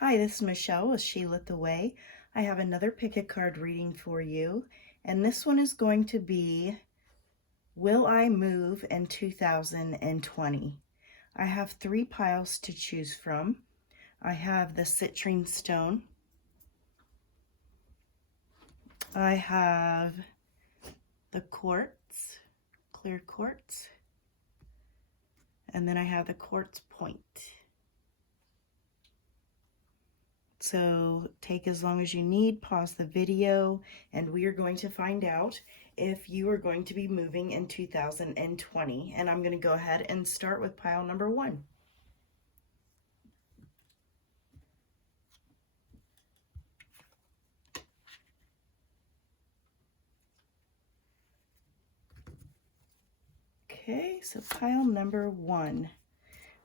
Hi, this is Michelle with She Lit the Way. I have another pick a card reading for you, and this one is going to be Will I Move in 2020? I have three piles to choose from. I have the citrine stone, I have the quartz, clear quartz, and then I have the quartz point. So take as long as you need, pause the video, and we are going to find out if you are going to be moving in 2020. And I'm going to go ahead and start with pile number one. Okay, so pile number one,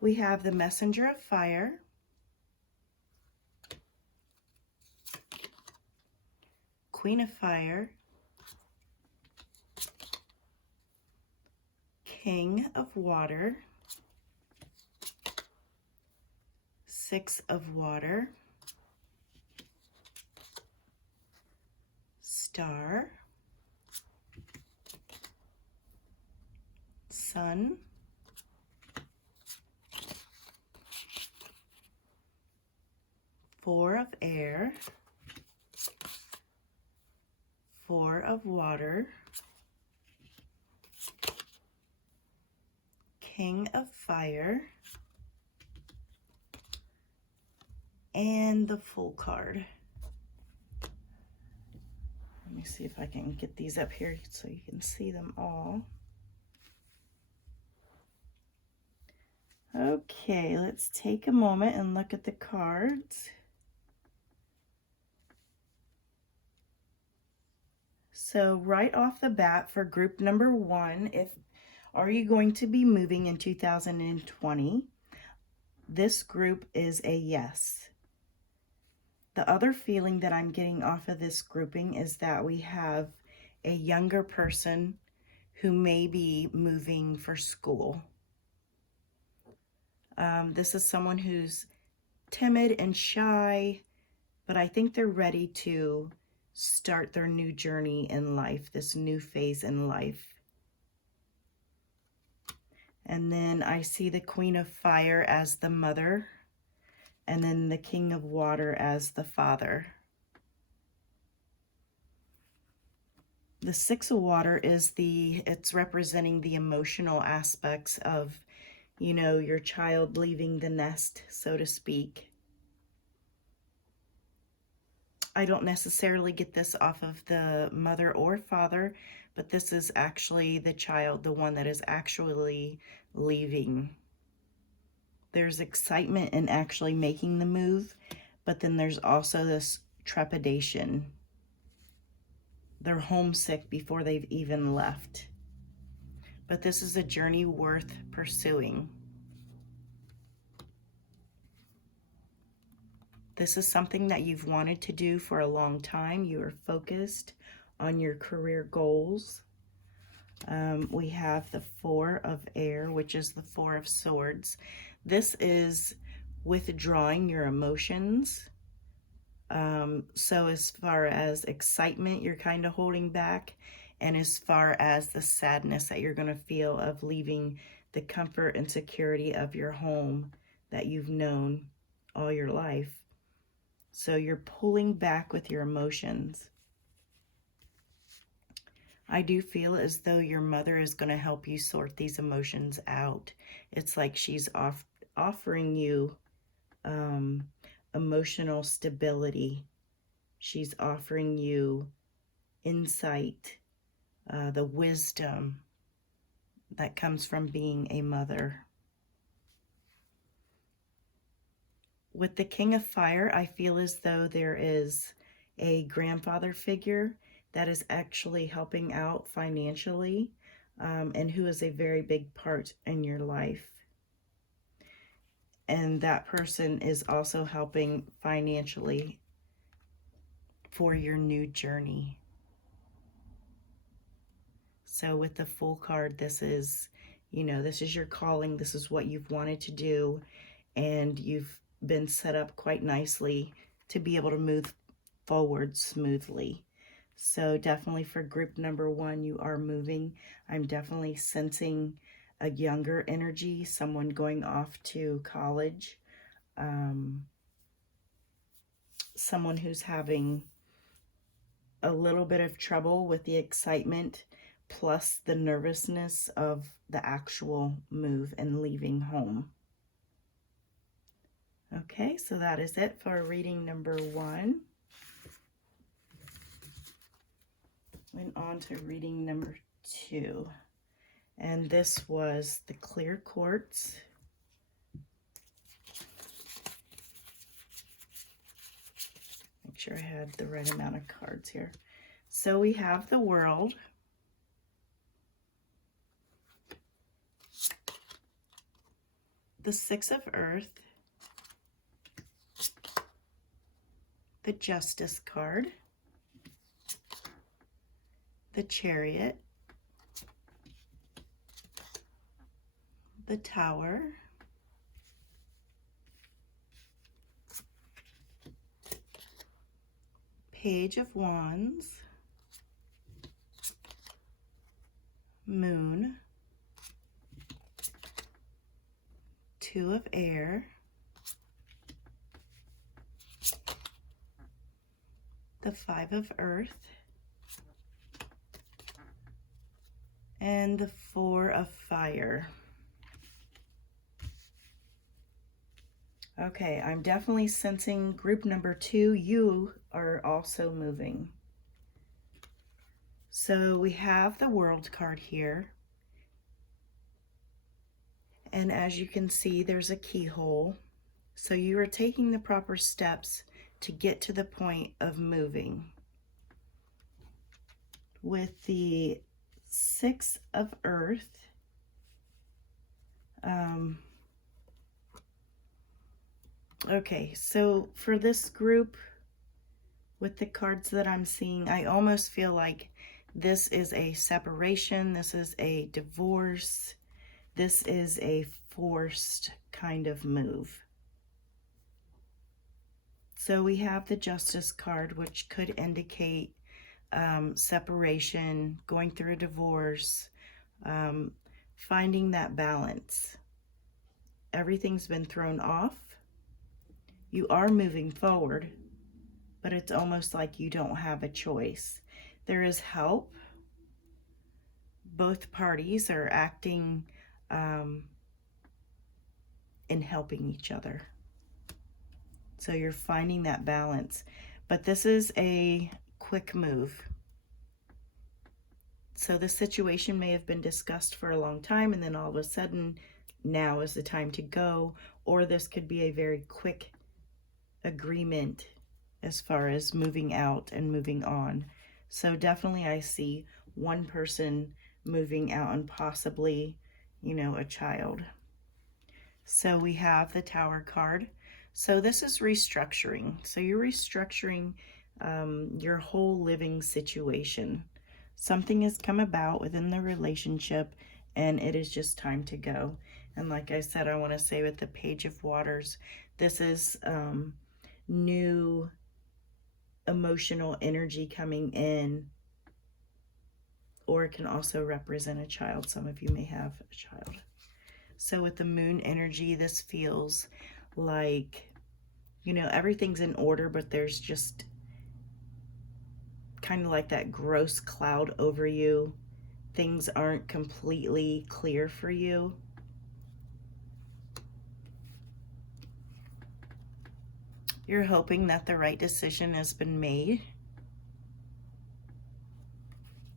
we have the Messenger of Fire, Queen of Fire, King of Water, Six of Water, Star, Sun, Four of Air, Four of Water, King of Fire, and the Fool card. Let me see if I can get these up here so you can see them all. Okay, let's take a moment and look at the cards. So right off the bat for group number one, are you going to be moving in 2020? This group is a yes. The other feeling that I'm getting off of this grouping is that we have a younger person who may be moving for school. This is someone who's timid and shy, but I think they're ready to start their new journey in life, this new phase in life. And then I see the Queen of Fire as the mother, and then the King of Water as the father. The Six of Water it's representing the emotional aspects of, your child leaving the nest, so to speak. I don't necessarily get this off of the mother or father, but this is actually the child, the one that is actually leaving. There's excitement in actually making the move, but then there's also this trepidation. They're homesick before they've even left. But this is a journey worth pursuing. This is something that you've wanted to do for a long time. You are focused on your career goals. We have the Four of Air, which is the Four of Swords. This is withdrawing your emotions. So as far as excitement, you're kind of holding back. And as far as the sadness that you're going to feel of leaving the comfort and security of your home that you've known all your life. So you're pulling back with your emotions. I do feel as though your mother is going to help you sort these emotions out. It's like she's offering you emotional stability. She's offering you insight, the wisdom that comes from being a mother. With the King of Fire, I feel as though there is a grandfather figure that is actually helping out financially, and who is a very big part in your life. And that person is also helping financially for your new journey. So with the Fool card, this is your calling. This is what you've wanted to do, and you've been set up quite nicely to be able to move forward smoothly. So definitely for group number 1, you are moving. I'm definitely sensing a younger energy, someone going off to college, someone who's having a little bit of trouble with the excitement plus the nervousness of the actual move and leaving home. Okay, so that is it for reading number 1. Went on to reading number 2. And this was the clear quartz. Make sure I had the right amount of cards here. So we have the World. The Six of Earth. The Justice card. The Chariot. The Tower. Page of Wands. Moon. Two of Air. The Five of Earth. And the Four of Fire. Okay, I'm definitely sensing group number 2, you are also moving. So we have the World card here. And as you can see, there's a keyhole. So you are taking the proper steps to get to the point of moving. With the Six of Earth, okay, so for this group, with the cards that I'm seeing, I almost feel like this is a separation, this is a divorce, this is a forced kind of move. So we have the Justice card, which could indicate separation, going through a divorce, finding that balance. Everything's been thrown off. You are moving forward, but it's almost like you don't have a choice. There is help. Both parties are acting in helping each other. So you're finding that balance. But this is a quick move. So the situation may have been discussed for a long time, and then all of a sudden, now is the time to go. Or this could be a very quick agreement as far as moving out and moving on. So definitely I see one person moving out and possibly, you know, a child. So we have the Tower card. So this is restructuring. So you're restructuring your whole living situation. Something has come about within the relationship and it is just time to go. And like I said, I want to say with the Page of Waters, this is new emotional energy coming in, or it can also represent a child. Some of you may have a child. So with the Moon energy, this feels like, you know, everything's in order, but there's just kind of like that gross cloud over you. Things aren't completely clear for you. You're hoping that the right decision has been made.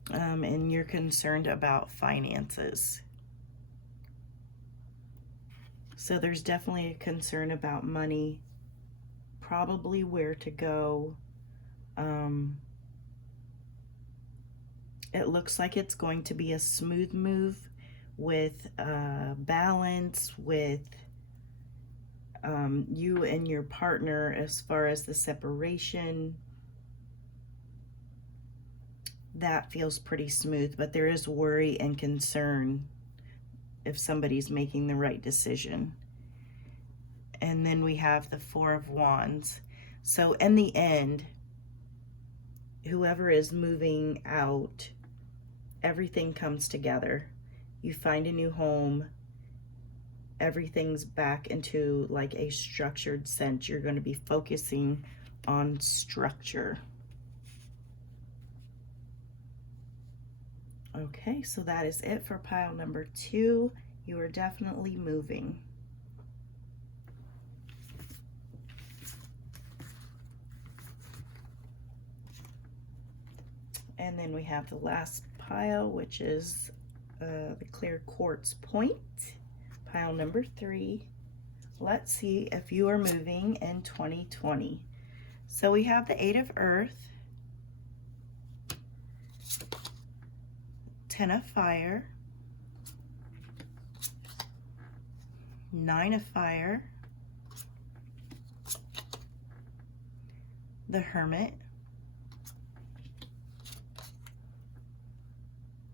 And you're concerned about finances. So there's definitely a concern about money, probably where to go. It looks like it's going to be a smooth move with balance, with you and your partner as far as the separation. That feels pretty smooth, but there is worry and concern if somebody's making the right decision. And then we have the Four of Wands. So in the end, whoever is moving out, everything comes together. You find a new home. Everything's back into like a structured sense. You're going to be focusing on structure. Okay, so that is it for pile number 2. You are definitely moving. And then we have the last pile, which is the clear quartz point, pile number 3. Let's see if you are moving in 2020. So we have the 8 of Earth, 10 of Fire, 9 of Fire, the Hermit,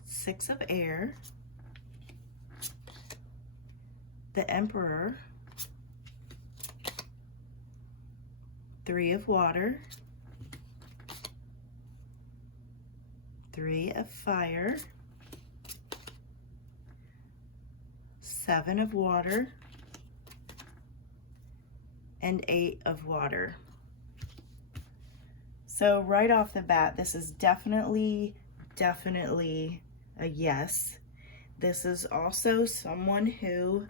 6 of Air, the Emperor, 3 of Water, 3 of Fire, 7 of Water, and 8 of Water. So right off the bat, this is definitely a yes. This is also someone who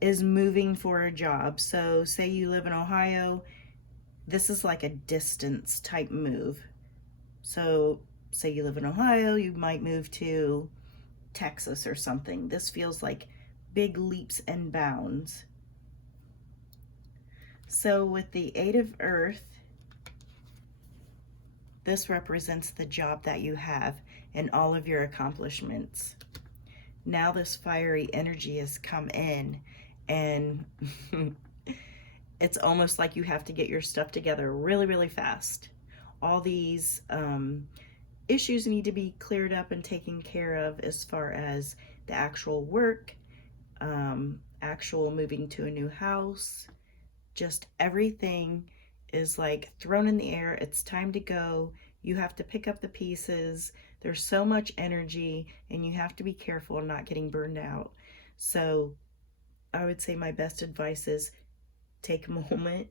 is moving for a job. So say you live in Ohio, this is like a distance type move. So say you live in Ohio, you might move to Texas or something. This feels like big leaps and bounds. So with the 8 of Earth, this represents the job that you have and all of your accomplishments. Now this fiery energy has come in, and it's almost like you have to get your stuff together really, really fast. All these issues need to be cleared up and taken care of as far as the actual work, actual moving to a new house, just everything is like thrown in the air. It's time to go. You have to pick up the pieces. There's so much energy, and you have to be careful not getting burned out. So I would say my best advice is take a moment,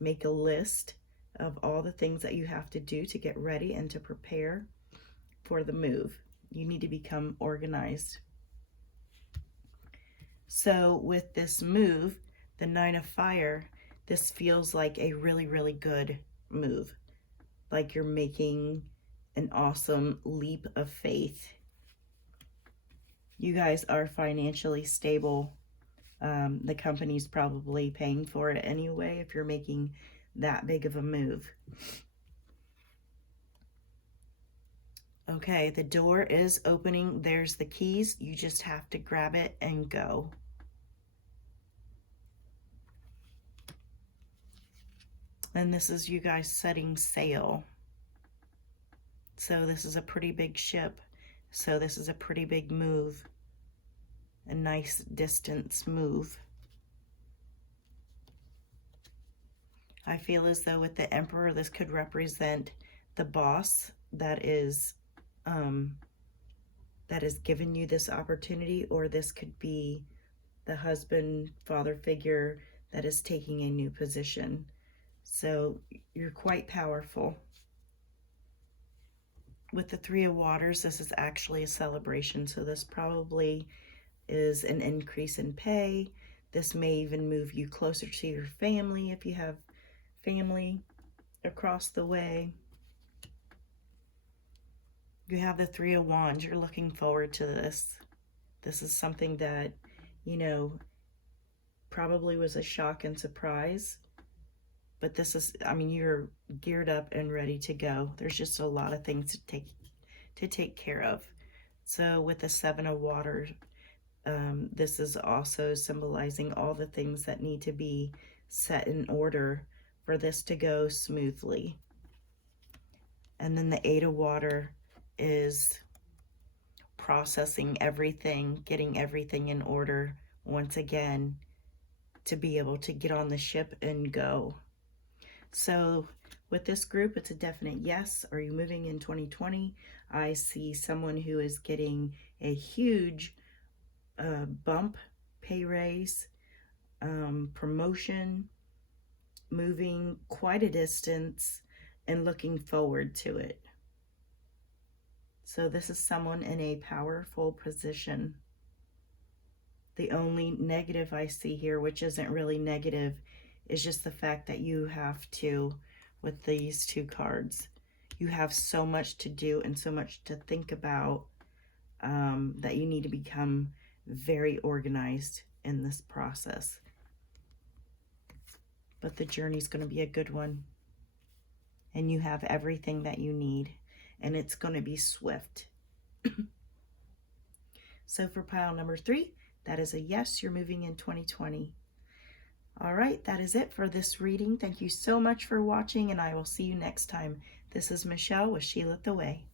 make a list of all the things that you have to do to get ready and to prepare for the move. You need to become organized. So with this move, the 9 of Fire, this feels like a really, really good move. Like you're making an awesome leap of faith. You guys are financially stable. The company's probably paying for it anyway if you're making that big of a move. Okay, the door is opening. There's the keys. You just have to grab it and go. And this is you guys setting sail. So this is a pretty big ship. So this is a pretty big move. A nice distance move. I feel as though with the Emperor, this could represent the boss that is given you this opportunity, or this could be the husband, father figure that is taking a new position. So you're quite powerful. With the 3 of Waters, this is actually a celebration. So this probably is an increase in pay. This may even move you closer to your family if you have family across the way. You have the 3 of Wands. You're looking forward to this. This is something that, you know, probably was a shock and surprise. But this is, I mean, you're geared up and ready to go. There's just a lot of things to take care of. So with the 7 of Water, this is also symbolizing all the things that need to be set in order for this to go smoothly. And then the 8 of Water is processing everything, getting everything in order once again. to be able to get on the ship and go. So with this group, it's a definite yes. Are you moving in 2020? I see someone who is getting a huge bump, pay raise, promotion, moving quite a distance, and looking forward to it. So this is someone in a powerful position. The only negative I see here, which isn't really negative, is just the fact that you have to, with these two cards, you have so much to do and so much to think about that you need to become very organized in this process. But the journey's going to be a good one. And you have everything that you need. And it's going to be swift. So for pile number 3, that is a yes, you're moving in 2020. All right, that is it for this reading. Thank you so much for watching, and I will see you next time. This is Michelle with She Lit the Way.